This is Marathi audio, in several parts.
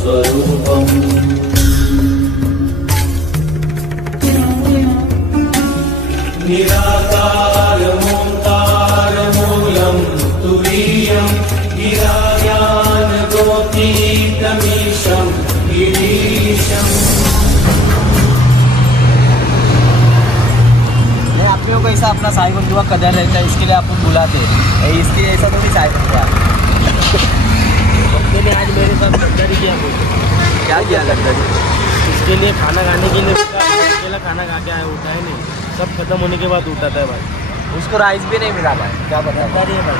स्वरूपम् निराकारमोङ्कारमूलं तुरीयं गिराज्ञानगोपीतमीशं गिरीशम्। आप लोगों को ऐसा अपना साई बंधु का कदर रहता है, इसके लिए आपको बुलाते हैं, इसके ऐसा तो भी साई बंधु है। ने आज मेरे साथ गद्दारी किया। क्या किया गद्दारी? इसके लिए खाना खाने के लिए अकेला खाना खा के आया, उठा है नहीं, सब खत्म होने के बाद उठाता है भाई। उसको राइस भी नहीं मिला भाई, क्या बता रही है भाई।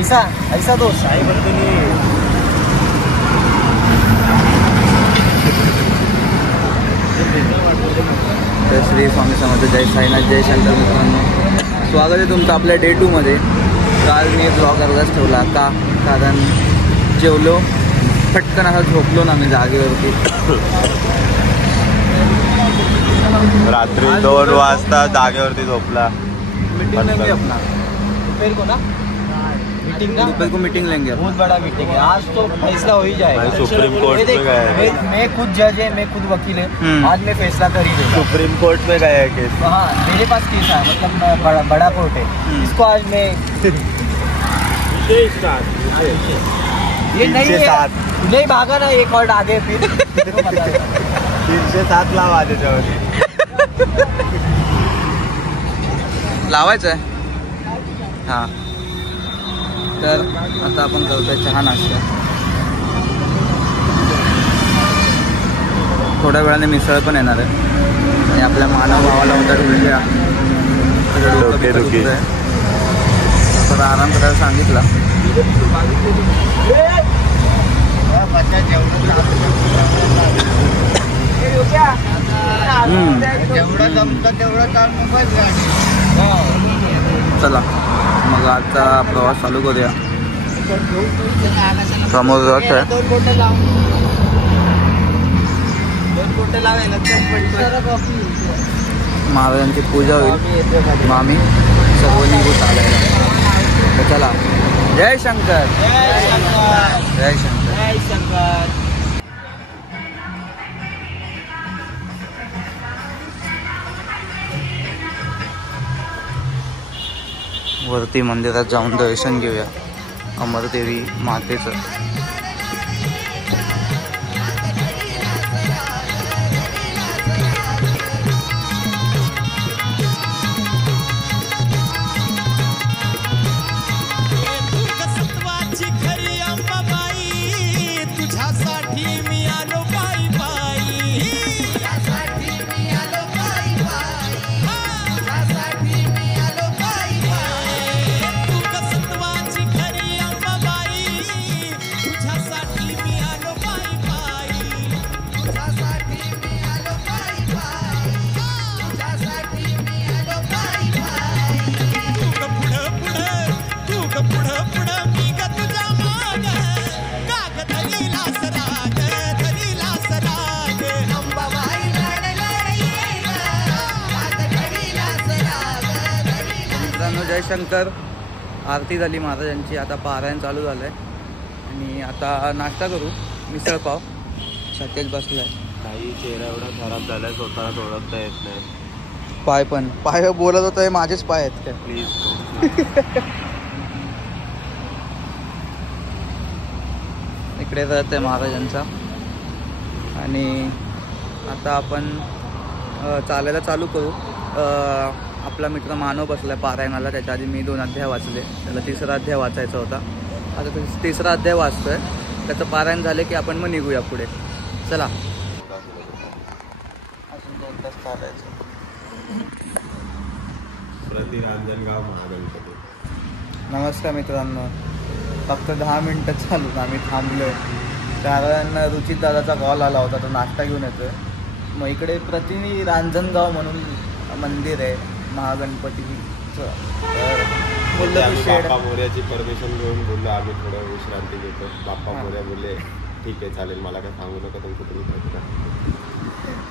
ऐसा ऐसा दोस्त साई बंधु नहीं। श्री स्वामी समर्थ, जय साईनाथ, जय शंकर मित्रांनो, स्वागत आहे तुमचं आपल्या डे 2 मध्ये। काल मी ब्लॉग अर्धाच ठेवला का, कारण जेवलो पटकन असं झोपलो ना मी जागेवरती। रात्री 2 वाजता जागेवरती झोपला। मीटिंग लेंगे अपना दोपहर को ना मीटिंग ना, दोपहर को मीटिंग लेंगे, बहुत बड़ा मीटिंग है आज, तो फैसला हो ही जाएगा। सुप्रीम कोर्ट में गए, मैं खुद जज है, मैं खुद वकील है, आज मैं फैसला कर ही दूंगा। सुप्रीम कोर्ट में गया है केस। हाँ मेरे पास केस है, मतलब बड़ा कोर्ट है, इसको आज मैं ये नहीं है, नहीं भागा ना एक और आगे फिर 307 लावा त्याच्यावरती लावायचं आहे। हां, तर आता आपण करतोय चहा नाश्ता। थोड्या वेळाने मिसळ पण येणार आहे आणि आपल्या मानव भावाला होता उलट्या, तर आराम करायला सांगितला। चला मग आजचा प्रवास चालू करूया। समोर रथ आहे, महाराजांची पूजा होईल, मग आम्ही सर्व निघू चालायला। तर चला, जय शंकर, जय शंकर, जय शंकर। वरती मंदिरात जाऊन दर्शन घेऊया अमरदेवी मातेचं। जय शंकर, आरती झाली महाराजांची, आता पारायण चालू झालं आहे आणि आता नाश्ता करू। मिसळ पाव, सतेज बसलाय। काही चेहरा एवढा खराब झालाय, स्वतःला ओळखता येत नाही। पाय बोलत होतं हे माझेच पाय आहेत काय? प्लीज इकडे रथ आहे महाराजांचा आणि आता आपण चालायला चालू करू। आपला मित्र मानव बसलाय पारायणाला, त्याच्या आधी मी 2 अध्याय वाचले, त्याला 3रा अध्याय वाचायचा होता, आता 3रा अध्याय वाचतोय। त्याचं पारायण झालं की आपण मग निघूया पुढे। चला, अजून 2 तास चालायचं। रांजणगाव महागणपती। नमस्कार मित्रांनो, फक्त 10 मिनटं चालून आम्ही थांबलोय, कारण रुचित दादाचा कॉल आला होता, तो नाश्ता घेऊन येतोय। मग इकडे प्रतिनी रांजणगाव म्हणून मंदिर आहे महागणपतीचं, तर बोललो की बाप्पा मोर्याची परमिशन घेऊन बोललो आम्ही थोडं विश्रांती घेतो। बाप्पा मोर्या बोलले ठीक आहे चालेल, मला काय सांगू नका, तुमचं तुम्ही करता।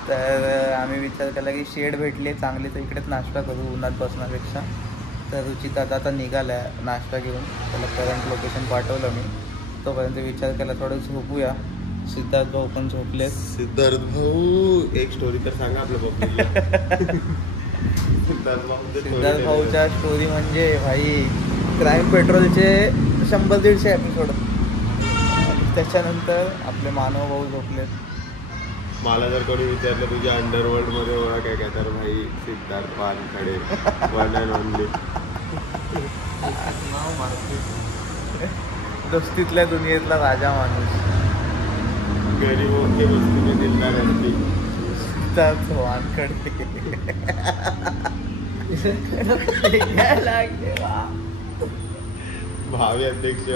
तर आम्ही विचार केला की शेड भेटले चांगली, तर इकडेच नाश्ता करू उन्हात बसण्यापेक्षा। तर रुचित आता निघाला नाश्ता घेऊन, त्याला करंट लोकेशन पाठवलं मी, तोपर्यंत विचार केला थोडं झोपूया सिद्धार्थ भाऊ पण झोपलेत. सिद्धार्थ भाऊ एक स्टोरी तर सांगा आपल्या पब्लिकला. सिद्धार्थ भाऊच्या स्टोरी म्हणजे भाई क्राईम पेट्रोलचे 100-150 एपिसोड. त्याच्यानंतर आपले मानव भाऊ झोपलेत. मला जर कोणी विचारलं तुझ्या अंडरवर्ल्ड मध्ये ओळख आहे का, तर भाई Siddharth Wankhede, one and only. दोस्तीतल्या दुनियेतला राजा माणूस, गरीबों के बस्ती में जिंदा रहती सिद्धार्थ वानखडे. भावी अध्यक्ष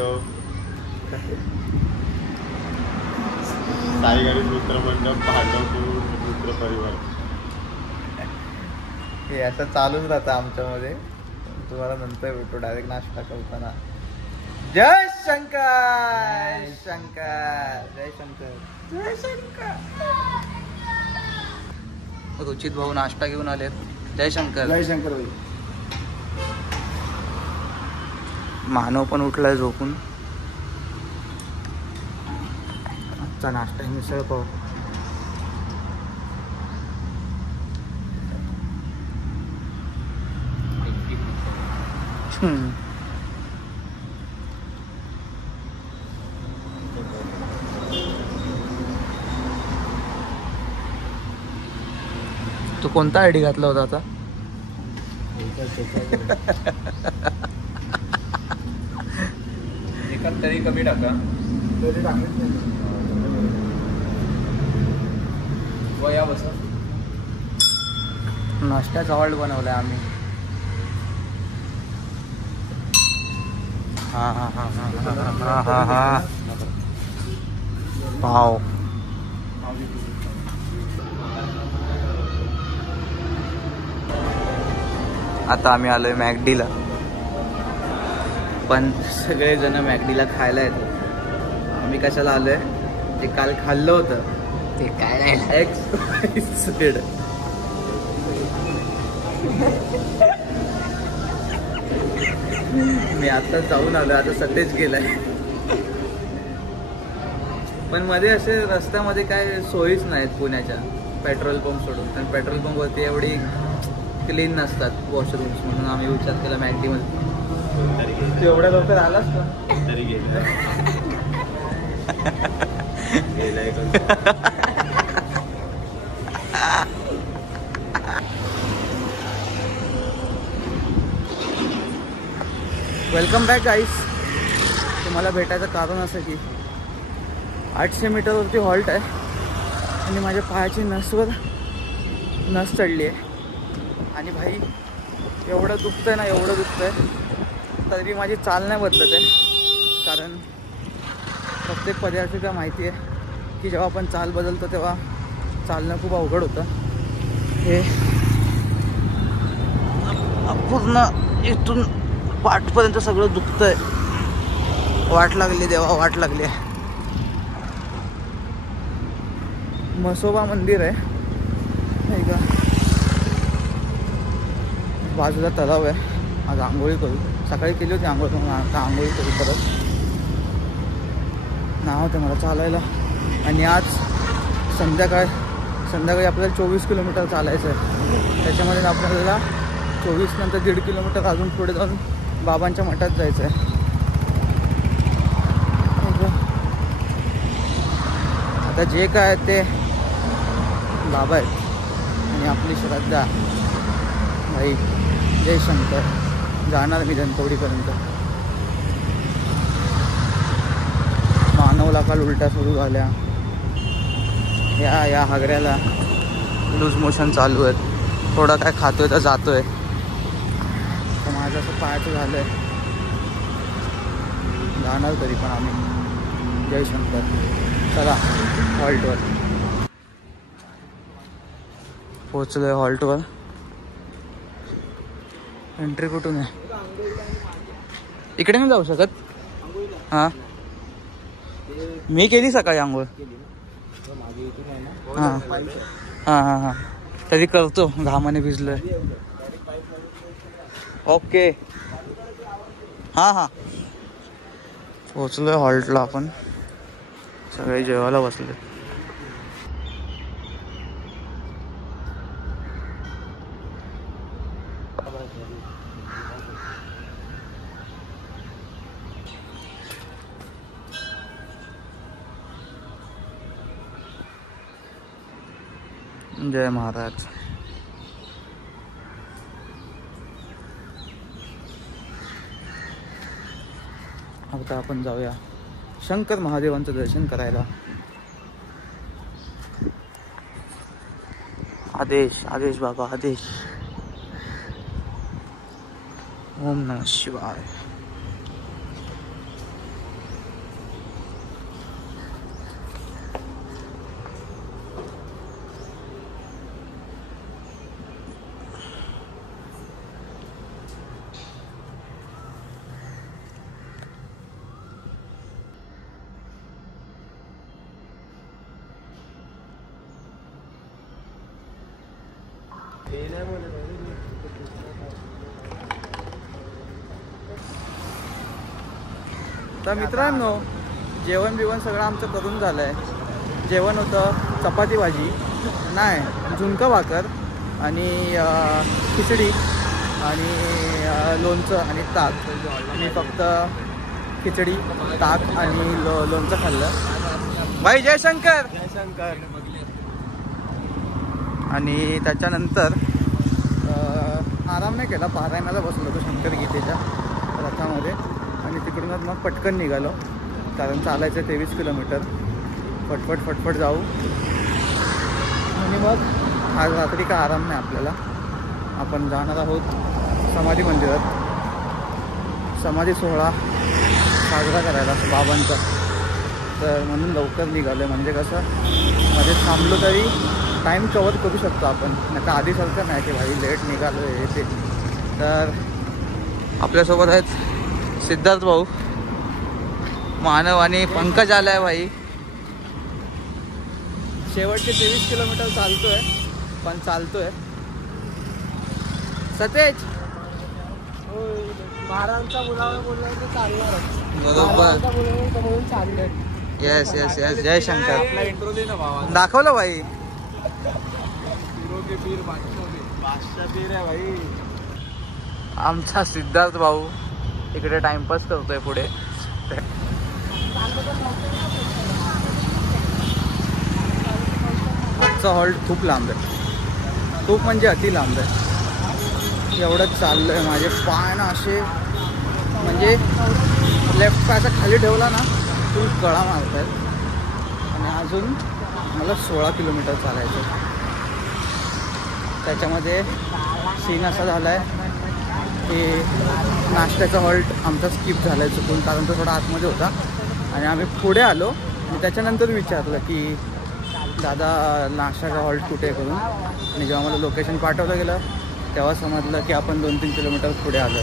साई गणेश मित्र मंडळ, पांडवपूर मित्र परिवार. हे असं चालूच राहतं आमच्यामध्ये. तुम्हाला नंतर भेटू डायरेक्ट नाश्ता करताना. जय शंकर शंकर, जय शंकर जय शंकर. रुचित भाऊ नाश्ता घेऊन आलेत. जय शंकर. जय शंकर भाई. मानव पण उठलाय झोपून. आजचा नाश्ता आहे मिसळ पाव. तू कोणता आयडी घातला होता आता? एकात तरी कमी टाका. तरी टाकत नाही. वया बस. नाश्त्याचा हॉल्ट बनवलाय आम्ही. हा हा हा हा हा हा हा. पाव. आता आम्ही आलोय मॅकडीला. पण सगळेजण मॅकडीला खायला येतात. आम्ही कशाला आलोय? ते काल खाल्लं होतं ते काय XYZ. मी आता जाऊन आलो. आता सध्याच गेलाय. पण मध्ये असे रस्त्यामध्ये काय सोयीच नाहीत पुण्याच्या, पेट्रोल पंप सोडून. आणि पेट्रोल पंपवरती एवढी क्लीन नसतात वॉशरूम्स. म्हणून आम्ही विचार केला मॅकडीमध्ये. तू एवढ्या लवकर आलास का? तरी गेलाय. वेलकम बॅक गाईस. तुम्हाला भेटायचं कारण असं की 800 मीटरवरती हॉल्ट आहे आणि माझ्या पायाची नसवर नस चढली आहे. आणि भाई एवढं दुखतंय ना, एवढं दुखतंय, तरी माझी चाल नाही बदलत आहे. कारण प्रत्येक पर्यटकाला माहिती आहे की जेव्हा आपण चाल बदलतो तेव्हा चालणं खूप अवघड होतं. हे पूर्ण इथून पाठपर्यंत सगळं दुखतंय. वाट लागली देवा, वाट लागली. म्हसोबा मंदिर आहे नाही का, बाजूला तलाव आहे. आज आंघोळी करू. सकाळी केली होती आंघोळ, आता आंघोळी करू परत. नाव होतं मला चालायला. आणि आज संध्याकाळी आपल्याला 24 किलोमीटर चालायचं आहे. त्याच्यामध्ये आपल्याला 24 नंतर 1.5 किलोमीटर अजून पुढे जाऊन बाबांच्या मठात जायचं आहे. आता जे काय ते बाबा आहेत आणि आपली श्रद्धा. भाई जय शंकर. जाणार मी धनकवडीपर्यंत. मानवला काल उलट्या सुरू झाल्या. या हागऱ्याला लूज मोशन चालू आहेत. थोडं काय खातोय तर जातोय. तर माझं असं पायाचं झालं आहे. जाणार तरी पण आम्ही. जय शंकर. चला हॉल्टवर पोचलोय. हॉल्टवर एंट्री कुठून आहे? इकडे नाही जाऊ शकत? हां मी केली सकाळी आंघोळ. हां हां हां हां तरी करतो. घामाने भिजलोय. ओके हां हां पोचलोय हॉल्टला आपण. सगळे जेवायला बसले. जय महाराज. आता आपण जाऊया शंकर महादेवांचं दर्शन करायला. आदेश आदेश बाबा आदेश. ओम नमः शिवाय. तर मित्रांनो, जेवण बिवण सगळं आमचं करून झालं आहे. जेवण होतं चपाती भाजी, नाही झुणका भाकर आणि खिचडी आणि लोणचं आणि ताक. मी फक्त खिचडी ताक आणि लोणचं खाल्लं. भाई जयशंकर. जयशंकर. आणि त्याच्यानंतर आराम नाही केला, पारायणाला बसलो होतो शंकर गीतेच्या रथामध्ये. आणि तिकडूनच मग पटकन निघालो, कारण चालायचं 23 किलोमीटर. फटफट जाऊ. आणि मग आज रात्री का आराम नाही आपल्याला. आपण जाणार आहोत समाधी मंदिरात, समाधी सोहळा साजरा करायला बाबांचा. तर म्हणून लवकर निघालो. म्हणजे कसं मध्ये थांबलो तरी टाईम कवर करू शकतो आपण, नाही तर आधीसारखं नाही की भाई लेट निघालो हे ते. तर आपल्यासोबत आहेत सिद्धार्थ भाऊ, मानव आणि पंकज आलाय भाई. शेवटचे 23 किलोमीटर चालतोय, पण चालतोय. सतेज महाराजांचा मुलाला बोलला तर चालणार. बरोबर. म्हणून चालले. Yes yes yes. जय शंकर. इंट्रो दे ना भावा. दाखवलं भाई. बादशाह पीर आहे भाई. आमचा सिद्धार्थ भाऊ इकडे टाइमपास करतोय पुढे. आजचा हॉल्ट खूप लांब आहे, खूप म्हणजे अति लांब आहे. एवढंच चाललं आहे. माझे पाय ना असे, म्हणजे लेफ्ट पायचा खाली ठेवला ना फुल कळा मारत आहेत. आणि अजून मला 16 किलोमीटर चालायचं. त्याच्यामध्ये सीन असा झाला आहे की नाश्त्याचा हॉल्ट आमचा स्किप झाला आहे चुकून, कारण तो थोडा आतमध्ये होता. आणि आम्ही पुढे आलो आणि त्याच्यानंतर विचारलं की दादा नाश्त्याचा हॉल्ट कुठे करून. आणि जेव्हा मला लोकेशन पाठवलं गेलं तेव्हा समजलं की आपण 2-3 किलोमीटर पुढे आलो.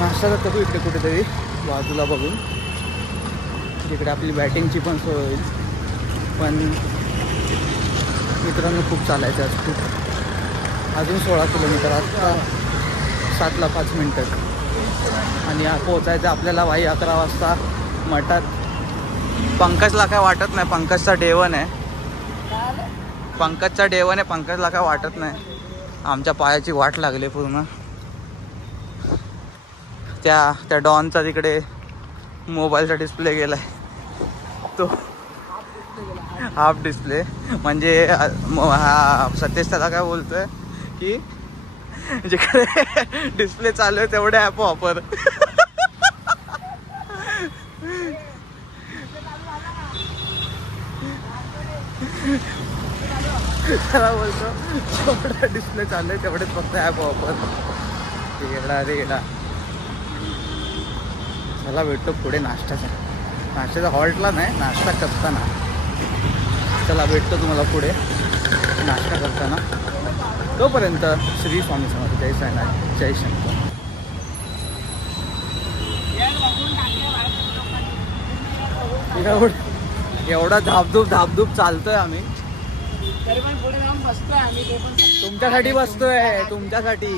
नाश्त्याचा करू इकडे कुठेतरी बाजूला बघून, जिकडे आपली बॅटिंगची पण सोय होईल. पण मित्रांनो खूप चालायचं आज, खूप. अजून 16 किलोमीटर. आत्ता 7ला 5 मिनटं. आणि पोचायचं आपल्याला भाई 11 वाजता मठात. पंकजला काय वाटत नाही, पंकजचा डेवण आहे. पंकजचा डेवण आहे, पंकजला काय वाटत नाही. आमच्या पायाची वाट लागली पूर्ण. त्या डॉनचा तिकडे मोबाईलचा डिस्प्ले गेलाय, तो हाफ डिस्प्ले. म्हणजे हा सतेज त्याला काय बोलतोय की जिकडे डिस्प्ले चालू आहे तेवढे ॲप वापर. त्याला बोलतो जेवढा डिस्प्ले चालू आहे तेवढेच फक्त ॲप वापर. येडा रे येडा. मला भेटतो पुढे नाश्त्याचा हॉल्टला नाही, नाश्ता करताना. चला भेटतो तुम्हाला पुढे नाश्ता करताना. तोपर्यंत श्री स्वामी समर्थ. जय साईनाथ. जय शंकर. एवढा धापधूप चालतोय आम्ही. तुमच्यासाठी बसतोय, तुमच्यासाठी.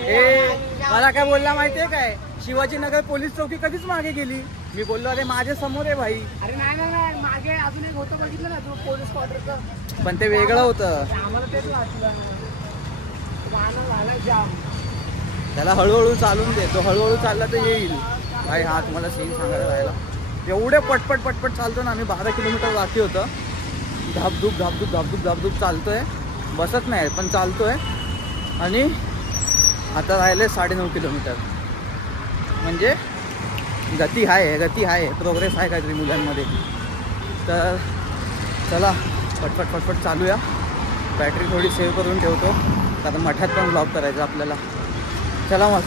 हे मला काय बोलला माहितीये काय, शिवाजीनगर पोलीस चौकी कधीच मागे गेली. मी बोललो अरे माझ्या समोर आहे भाई. अरे नाही मागे अजून एक होतं बघितलं ना तू पोलीस क्वार्टरचं. पण ते वेगळं होतं. आम्हाला तेच वाटलं. वाहनं झालं जाम. त्याला हळूहळू चालून दे. तो हळूहळू चालला तर येईल भाई. हा तुम्हाला सीन सांगायला राहिला. एवढे पटपट पटपट चालतो ना आम्ही. 12 किलोमीटर बाकी होतं. धापधूप धापधूप धापधूप धापधूप चालतोय. बसत नाही पण चालतोय. आणि आता राहिले 9.5 किलोमीटर. म्हणजे गती आहे प्रोग्रेस आहे काहीतरी मुलांमध्ये. तर चला पटपट पटपट चालूया. बॅटरी थोडी सेव्ह करून ठेवतो कारण मठात पण ब्लॉग करायचं आपल्याला. चला मग.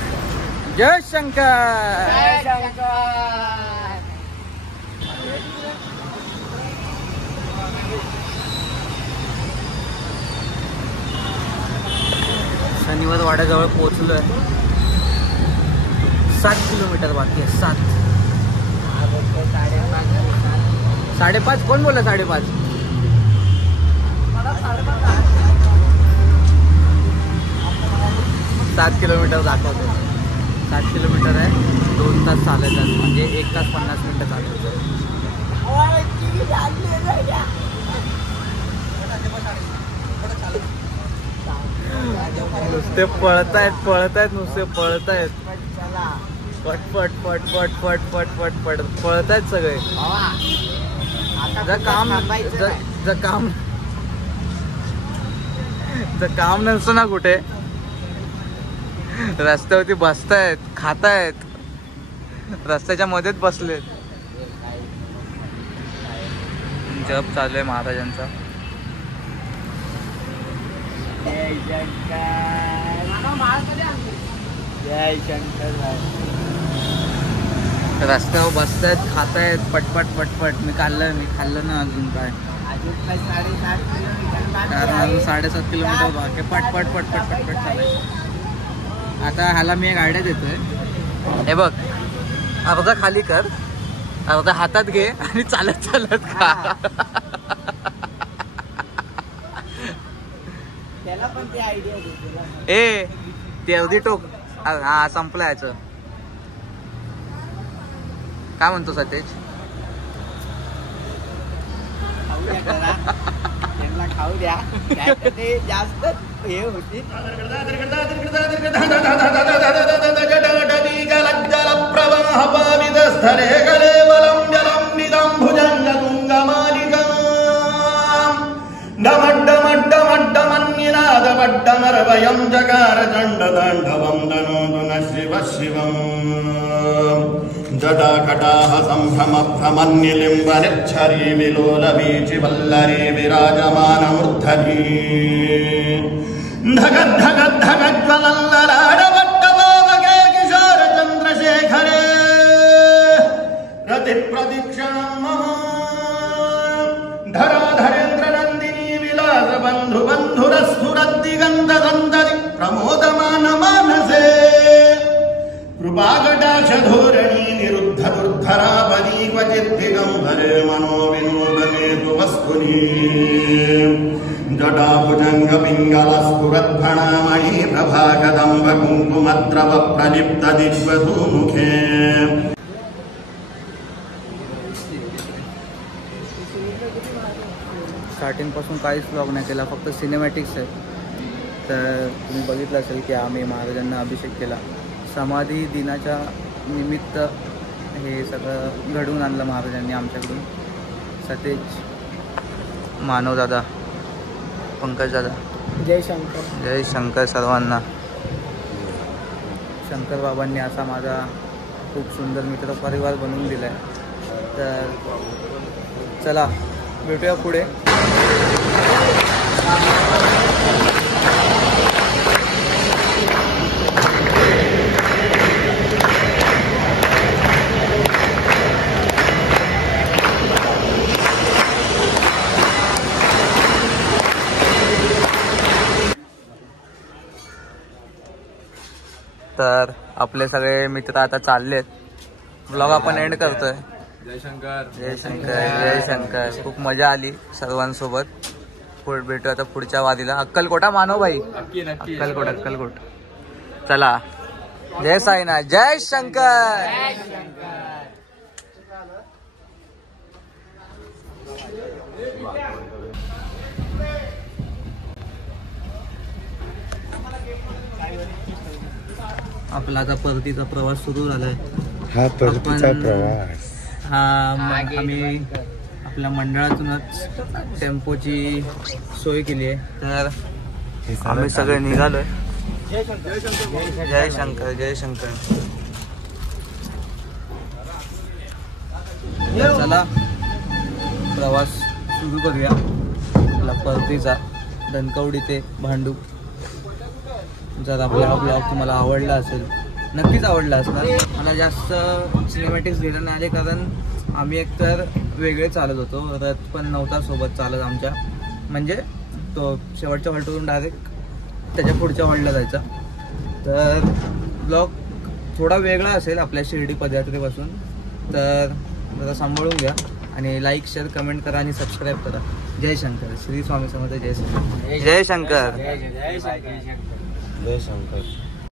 जय शंकर. शनिवार वाड्याजवळ पोहोचलोय. 7 किलोमीटर बाकी आहे. 7. 5.5 कोण बोलला 5.5? 7 किलोमीटर दाखवतो. 7 किलोमीटर आहे. 2 तास चालायचं म्हणजे 1 तास 50 मिनिटं चालायचं. नुसते पळतायत नुसते पळतायत. पटपट पटपट पटपट पटपट पळतायत सगळे. जर काम नसतं ना कुठे रस्त्यावरती बसतायत खातायत. रस्त्याच्या मध्येच बसलेत. जप चालू आहे महाराजांचा. जय शंकर. रस्त्यावर बसतायत खातायत पटपट पटपट. मी खाल्लं ना अजून काय. कारण अजून 7.5 किलोमीटर बाकी. पटपट पटपट पटपट चालायचं. आता ह्याला मी एक आयडिया देतोय. हे बघ अर्धा खाली कर अर्धा हातात घे आणि चालत चालत खा. त्याला पण ती आयडिया दे. ए ते अर्धी टोक. हा संपलं याचं. काय म्हणतो सतेज? खाऊ द्या ते जास्त हे होती. डमड्डमड्डमन्निनादवड्डमर्वयं जकार दण्डदण्डवं दनोतु न शिव शिवम् जटाकटाः सम्भ्रमभ्रमन्निलिम्बनिच्छरी विलोलवीचिवल्लरी विराजमानमूर्धनी धगद्धगद्धगज्वलल्ललाडवट्टपावके किशोरचन्द्रशेखरे रतिप्रदीक्षणं मम धराधरेन्द्रनन्दिनी विलासबन्धुबन्धुरस्फुरद्दिगन्धगन्धरि प्रमोदमानमानसे कृपाकटाक्षधोरणी निरुद्धदुर्धरापदी क्वचित् दिगम्बरे मनोविनोदने तु वस्तुनि जटाभुजङ्गपिङ्गलस्फुरद्भणामयी प्रभाकदम्ब कुङ्कुमद्रव प्रलिप्तदिग्वधूमुखे स्टार्टिंगपासून काहीच व्लॉग नाही केला. फक्त सिनेमॅटिक्स आहे. तर तुम्ही बघितलं असेल की आम्ही महाराजांना अभिषेक केला. समाधी दिनाच्या निमित्त हे सगळं घडवून आणलं महाराजांनी आमच्याकडून. सतेज, मानवदादा, पंकजदादा, जय शंकर. जय शंकर सर्वांना. शंकर बाबांनी असा माझा खूप सुंदर मित्र परिवार बनवून दिला आहे. तर चला भेटूया पुढे. तर आपले सगळे मित्र आता चाललेत. ब्लॉग आपण एंड करतोय. जय शंकर. जय शंकर. जय शंकर. खूप मजा आली सर्वांसोबत. भेटू आता पुढच्या वारीला. अक्कलकोटा मानव भाई. अक्कलकोट. चला. जय साईनाथ. जय शंकर. आपला आता परतीचा प्रवास सुरू झालाय. हा परतीचा आपण- प्रवास. आम्ही आपल्या मंडळातूनच टेम्पोची सोय केली आहे. तर आम्ही सगळे निघालोय. जय शंकर जय शंकर. चला प्रवास सुरू करूया आपला परतीचा धनकवडी ते भांडूप. जर आपला ब्लॉग तुम्हाला आवडला असेल, नक्कीच आवडला असणार. मला जास्त सिनेमॅटिक्स दिले नाही आले कारण आम्ही एकतर वेगळे चालत होतो. रथ पण नव्हता सोबत चालत आमच्या, म्हणजे तो शेवटच्या हॉल्टवरून डायरेक्ट त्याच्या पुढच्या हॉल्टला जायचा. तर ब्लॉग थोडा वेगळा असेल आपल्या शिर्डी पदयात्रेपासून. तर जरा सांभाळून घ्या आणि लाईक शेअर कमेंट करा आणि सबस्क्राईब करा. जय शंकर. श्री स्वामी समर्थ. जय शंकर. जय शंकर. जय शंकर. जय शंकर.